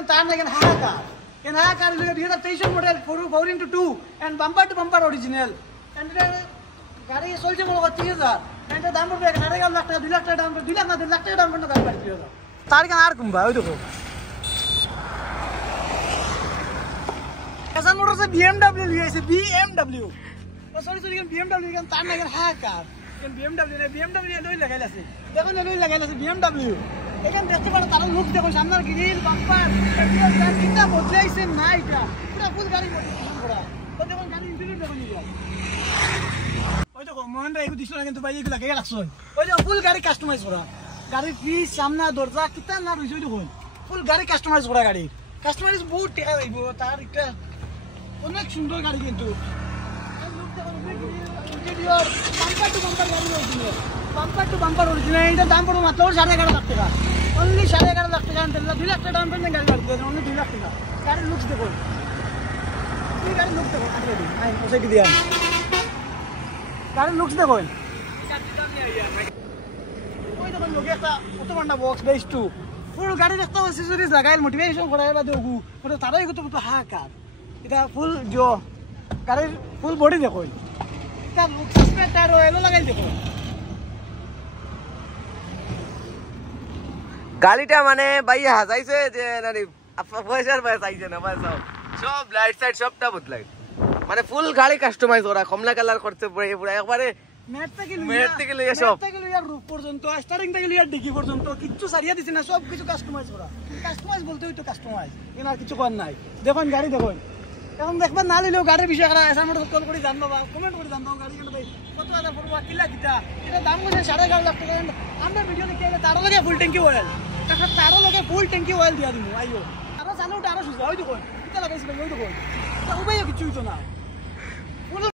again time again Haka. In Haka, look at here the station model 4x2 and bumper to bumper original. And गाड़ी soldier को 30,000 and the दाम पे गाड़ी का लाख 2 लाख दाम पे 2 लाख ना 2 लाख दाम पे गाड़ी पड़ती है तार का आर कुंबा वो देखो ऐसा मोटर से BMW लिया इसे BMW और सॉरी BMW का तार ना है कार लेकिन BMW ने लोई लगाया से देखो लोई लगाया से BMW लेकिन देखते बड़ा तार लुक देखो सामने ग्रिल बम्पर कितना बदले इसे ना इटा पूरा फुल गाड़ी मॉडिफिकेशन करा तो देखो गाड़ी इंटीरियर देखो नहीं ওই দেখো মহেন্দ্র এগু দিছ না কিন্তু ভাই এগুলা কে রাখছই ওই যে ফুল গাড়ি কাস্টমাইজ করা গাড়ির ফ্রিজ সামনে দরজা কিতা না রইছে ওই দেখো ফুল গাড়ি কাস্টমাইজ করা গাড়ি কাস্টমাইজ বহুত টাকা যাইব তার একটা অনেক সুন্দর গাড়ি কিন্তু interior bumper to bumper original এটা দাম পড়ো মাত্র 11.5 লাখ টাকা অনলি 11.5 লাখ টাকা আনতে 2 লাখ টাকা দাম পেলে গাড়ি বাড়তে অনলি 2 লাখ টাকা গাড়ির লুকস দেখো এই গাড়ির লুক দেখো আগে দিই আই ওসে কি দিয়া গাড়ির লুকস দেখো ওই দেখো লোকে একটা অত বড় বক্স বেস টু ফুল গাড়ির একটা অ্যাকসেসরিজ লাগাইল মোটিভেশন করাই বা দেগু মানে তারাই কত হাকার এটা ফুল জো গাড়ির ফুল বডি দেখো এটা লুক সাসপেক্টার এলো লাগাইল দেখো গাড়িটা মানে ভাই হাজাইছে যে নানি পয়সার পয়সা চাইছে না পয়সা সব লাইট সাইড সবটা বদলাই মানে ফুল গাড়ি কাস্টমাইজ করা কমলা কালার করতে পড়ে পুরো একবারে মেট থেকে লইয়া সব থেকে লইয়া রূপ পর্যন্ত স্টারিং থেকে লইয়া ডিকি পর্যন্ত কিচ্ছু সারিয়া দিছে না সব কিছু কাস্টমাইজ করা কাস্টমাইজ বলতে হইতো কাস্টমাইজ এনার কিছু কর নাই দেখুন গাড়ি দেখুন এখন দেখবেন না লইলেও গাড়ির বিষয় করা এসা মোটর কল করে জানবো বা কমেন্ট করে জানবো গাড়ি কেন ভাই কত টাকা পড়বো কিলা কিটা এটা দাম কইছে 11.5 লাখ টাকা আমরা ভিডিও দেখে তারও লাগে ফুল ট্যাঙ্কি অয়েল টাকা তারও লাগে ফুল ট্যাঙ্কি অয়েল দিয়া দিমু আইও আরো চালুটা আরো সুজা ওই দেখুন কিটা লাগাইছে ভাই ওই দেখুন উপায় কিছু হইতো না